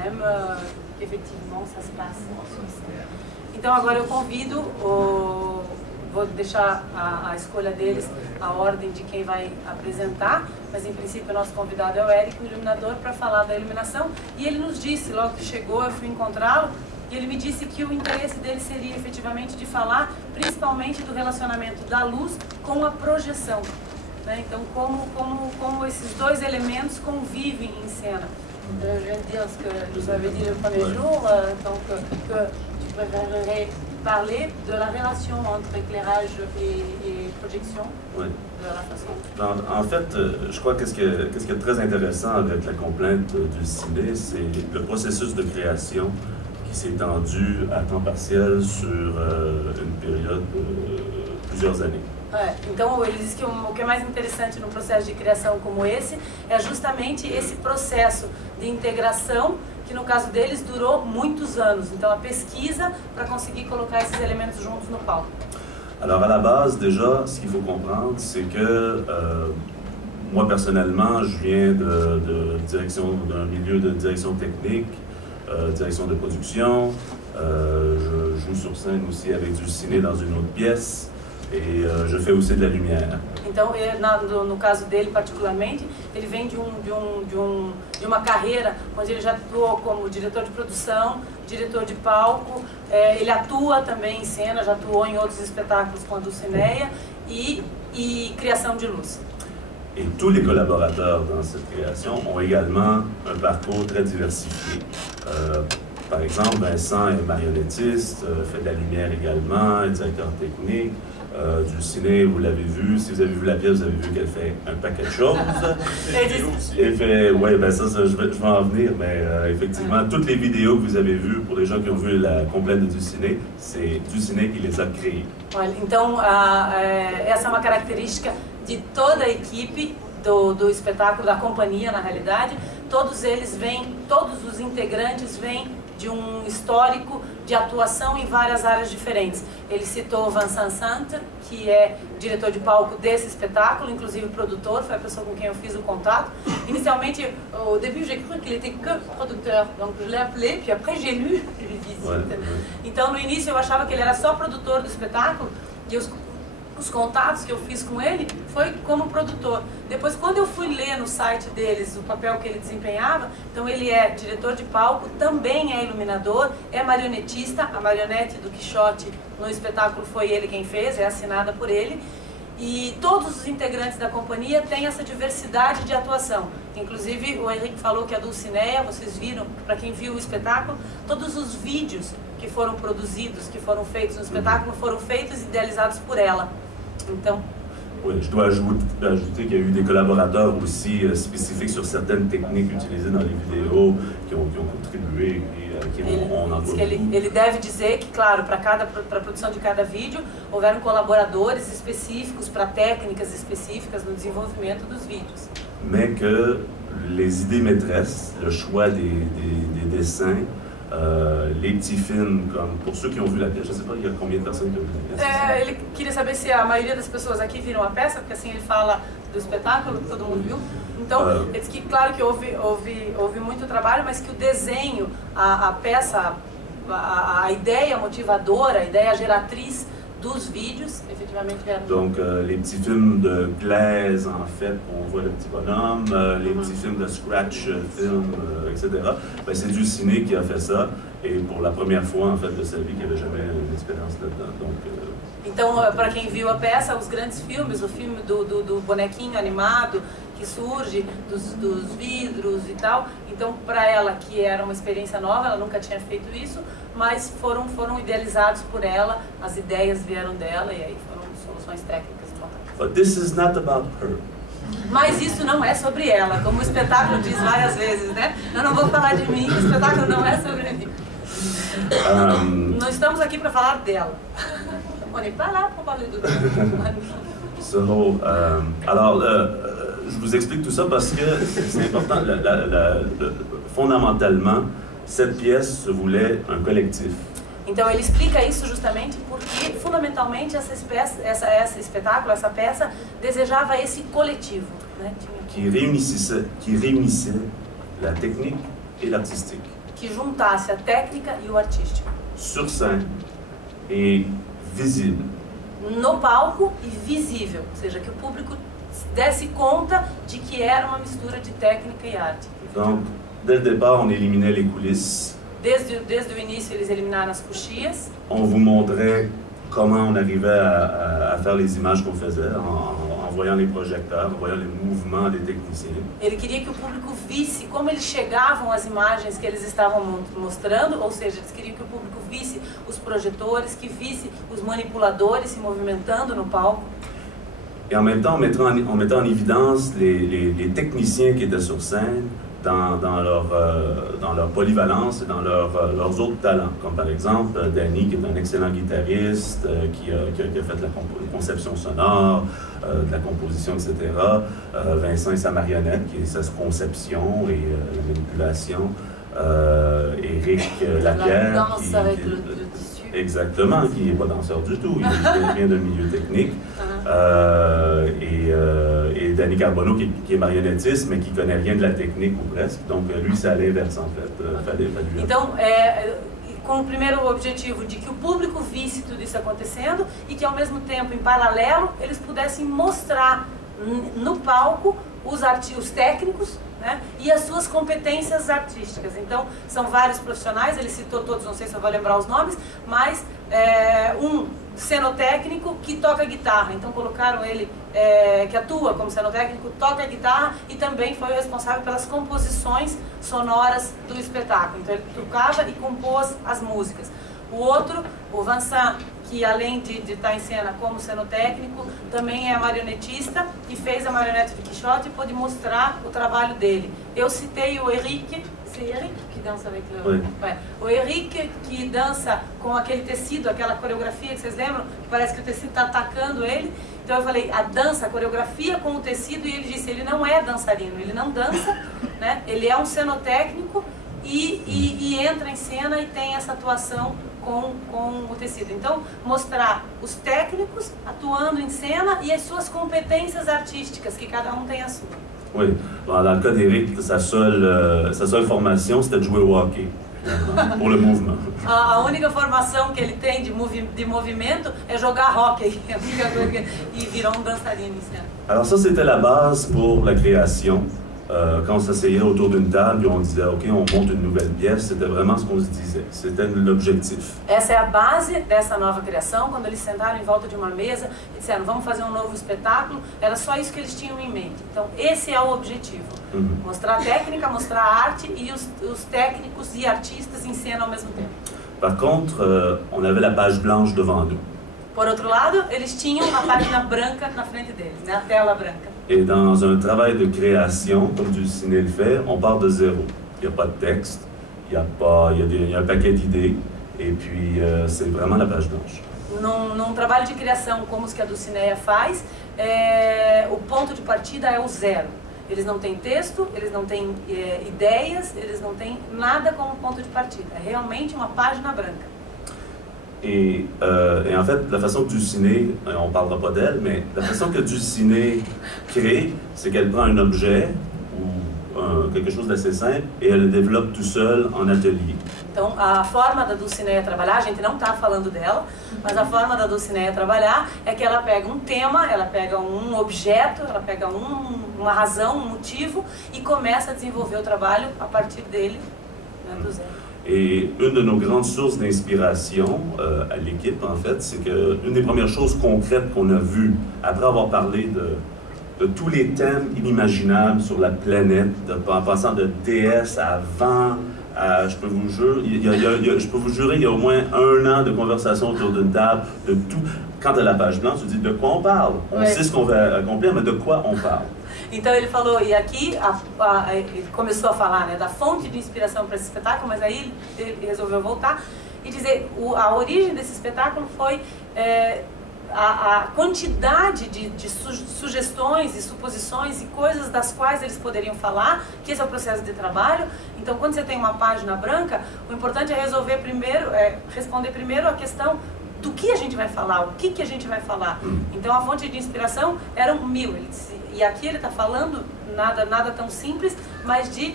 même qu'effectivement ça se passe sur scène. Então agora eu convido, vou deixar a escolha deles, a ordem de quem vai apresentar, mas em princípio o nosso convidado é o Eric, o iluminador, para falar da iluminação, e ele nos disse, logo que chegou, eu fui encontrá-lo, e ele me disse que o interesse dele seria efetivamente de falar principalmente do relacionamento da luz com a projeção, né? Então como esses dois elementos convivem em cena. Je viens de dire ce que vous avez dit le premier jour, donc que tu préférerais parler de la relation entre éclairage et projection, oui. De la façon. En fait, je crois que ce qui est très intéressant avec la complainte du ciné, c'est le processus de création qui s'est étendu à temps partiel sur une période de plusieurs années. Então ele diz que o que é mais interessante no processo de criação como esse é justamente esse processo de integração que no caso deles durou muitos anos. Então a pesquisa para conseguir colocar esses elementos juntos no palco. Alors à la base déjà, ce qu'il faut comprendre, c'est que moi personnellement, je viens d'un milieu de direction technique, direction de production. Je joue sur scène aussi avec du ciné dans une autre pièce. E je fais aussi de la lumière. Então, no caso dele particularmente, ele vem de uma carreira onde ele já atuou como diretor de produção, diretor de palco, ele atua também em cena, já atuou em outros espetáculos com a Dulcinea e criação de luz. Et tous les collaborateurs dans cette création ont également un parcours très diversifié. Par exemple, Vincent est marionnettiste, fait de la lumière également, est directeur technique. Du ciné, vous l'avez vu, si vous avez vu la pièce, vous avez vu qu'elle fait un paquet de choses. Elle fait, ouais, ben ça je vais en venir, mais effectivement, toutes les vidéos que vous avez vues, pour les gens qui ont vu la complète de Dulcinea, c'est Dulcinea qui les a créées. Olha, então, essa é uma característica de toda a equipe do espetáculo, da companhia, na realidade. Todos eles vêm, todos os integrantes vêm de um histórico de atuação em várias áreas diferentes. Ele citou Vincent Sant, que é diretor de palco desse espetáculo, inclusive produtor, foi a pessoa com quem eu fiz o contato. Inicialmente, au début, j'ai cru qu'il était que producteur, donc je l'ai appelé, puis après j'ai lu les visites. Então, no início eu achava que ele era só produtor do espetáculo, e os contatos que eu fiz com ele foi como produtor. Depois, quando eu fui ler no site deles o papel que ele desempenhava, então ele é diretor de palco, também é iluminador, é marionetista, a marionete do Quixote no espetáculo foi ele quem fez, é assinada por ele, e todos os integrantes da companhia têm essa diversidade de atuação. Inclusive, o Henrique falou que a Dulcinea, vocês viram, para quem viu o espetáculo, todos os vídeos que foram produzidos, que foram feitos no espetáculo, foram feitos e idealizados por ela. Então, oui, je dois ajouter qu'il y a eu des collaborateurs aussi spécifiques sur certaines techniques utilisées dans les vidéos qui ont contribué et qui on en voit. Ele deve dizer que, claro, para a produção de cada vídeo, houveram colaboradores específicos para técnicas específicas no desenvolvimento dos vídeos. Mais que les idées maîtresses, le choix des dessins, les petits films, comme pour ceux qui ont vu la pièce, je ne sais pas il y a combien de personnes qui ont vu la pièce. Ele queria saber se a maioria das pessoas aqui viram a peça, porque assim ele fala do espetáculo, todo mundo viu. Então, ele disse que, claro que houve muito trabalho, mas que o desenho, a peça, a ideia motivadora, a ideia geratriz dos vídeos, effectivement vieram. Donc, les petits films de Glaise, en fait, on voit le petit bonhomme, les petits films de Scratch Film, etc. Ben, c'est Dulcinea qui a fait ça, et pour la première fois, en fait, de sa vie, qu'il n'avait jamais une expérience là-dedans. Donc, então, para quem viu a peça, os grandes filmes, o filme do bonequinho animado que surge, dos vidros e tal. Então, para ela, que era uma experiência nova, ela nunca tinha feito isso, mas foram idealizados por ela, as ideias vieram dela e aí foram soluções técnicas encontradas. But this is not about her. Mas isso não é sobre ela, como o espetáculo diz várias vezes, né? Eu não vou falar de mim, o espetáculo não é sobre mim. Não estamos aqui para falar dela. On n'est pas là pour parler de alors, je vous explique tout ça parce que c'est important. Fondamentalement, cette pièce se voulait un collectif. Então ele explica isso justamente porque, fundamentalmente, esse espetáculo, essa peça, desejava esse coletivo, né? Qui réunissait la technique et l'artistique. que juntasse a técnica e o artístico. Sur scène et visible. No palco e visível, ou seja, que o público desse conta de que era uma mistura de técnica e arte. Donc, dès le départ, on éliminait les coulisses. Desde o início eles eliminaram as coxias. On vous montrait comment on arrivait à faire les images qu'on faisait en voyant les projecteurs, en voyant les mouvements des techniciens. Ele queria que o público visse como eles chegavam às imagens que eles estavam mostrando, ou seja, eles queriam que o público visse os projetores, que visse os manipuladores se movimentando no palco. Et en même temps, on mettait en évidence les techniciens qui étaient sur scène dans leur polyvalence et dans leurs autres talents. Comme par exemple Danny, qui est un excellent guitariste, qui a fait la conception sonore, de la composition, etc. Vincent et sa marionnette, qui est sa conception et la manipulation. Éric Lapierre. La danse avec le tissu. Exactement, qui n'est pas danseur du tout, il vient d'un milieu technique. Et Danny Carbonneau qui est marionnettiste, mais qui ne connaît rien de la technique ou presque. Donc lui, c'est à l'inverse en fait. Então, com o primeiro objetivo de que o público visse tudo isso acontecendo e que ao mesmo tempo, em paralelo, eles pudessem mostrar no palco os técnicos, né, e as suas competências artísticas. Então, são vários profissionais, ele citou todos, não sei se eu vou lembrar os nomes, mas um cenotécnico que toca guitarra. Então, colocaram ele, que atua como cenotécnico, toca guitarra e também foi o responsável pelas composições sonoras do espetáculo. Então, ele tocava e compôs as músicas. O outro, o Vincent, que além de estar em cena como cenotécnico, também é marionetista e fez a marionete do Quixote e pôde mostrar o trabalho dele. Eu citei o Eric, c'est Eric que dança avec le... O Eric que dança com aquele tecido, aquela coreografia que vocês lembram, que parece que o tecido está atacando ele. Então eu falei, a dança, a coreografia com o tecido, e ele disse, ele não é dançarino, ele não dança, né? Ele é um cenotécnico e entra em cena e tem essa atuação com o tecido. Então, mostrar os técnicos atuando em cena e as suas competências artísticas, que cada um tem a sua. Oui, dans le cas d'Éric, sa seule formation, c'était de jouer au hockey, pour le mouvement. A única formação que ele tem de movimento é jogar hockey, e virou um dançarino em cena. Alors ça, c'était la base pour la création. Quand on s'asseyait autour d'une table et on disait, OK, on monte une nouvelle pièce, c'était vraiment ce qu'on se disait, c'était l'objectif. Essa é a base dessa nova criação, quando eles sentaram em volta de uma mesa e disseram, vamos fazer um novo espetáculo, era só isso que eles tinham em mente. Então, esse é o objetivo. Mostrar a técnica, mostrar a arte e os técnicos e artistas em cena ao mesmo tempo. Par contre, on avait la page blanche devant nous. Por outro lado, eles tinham a página branca na frente deles, né? A tela branca. Et dans un travail de création, comme du ciné le fait, on part de zéro. Il n'y a pas de texte, il y a un paquet d'idées, et puis c'est vraiment la page blanche. Num trabalho de criação como os que a Dulcinea faz, o ponto de partida é o zero. Eles não têm texto, eles não têm ideias, eles não têm nada como ponto de partida. É realmente uma página branca. Et en fait, la façon que Dulcinea, on ne parlera pas d'elle, mais la façon que Dulcinea crée, c'est qu'elle prend un objet ou quelque chose d'assez simple et elle le développe tout seul en atelier. Então, a forma da Dulcinea trabalhar, a gente não está falando dela, mas a forma da Dulcinea trabalhar é que ela pega um tema, ela pega um objeto, ela pega uma razão, um motivo e começa a desenvolver o trabalho a partir dele, né, do zero. Et une de nos grandes sources d'inspiration à l'équipe, en fait, c'est qu'une des premières choses concrètes qu'on a vues, après avoir parlé de tous les thèmes inimaginables sur la planète, en passant de déesse à vent, je peux vous jurer, il y a au moins 1 an de conversation autour d'une table, de tout. Quant à la page blanche, tu dis de quoi on parle. On sait ce qu'on va accomplir, mais de quoi on parle. Então ele falou, e aqui ele começou a falar, né, da fonte de inspiração para esse espetáculo, mas aí ele resolveu voltar e dizer a origem desse espetáculo foi a quantidade de sugestões e suposições e coisas das quais eles poderiam falar, que esse é o processo de trabalho. Então, quando você tem uma página branca, o importante é responder primeiro a questão do que a gente vai falar, o que a gente vai falar. Então, a fonte de inspiração eram 1000. E aqui ele está falando nada tão simples, mas de...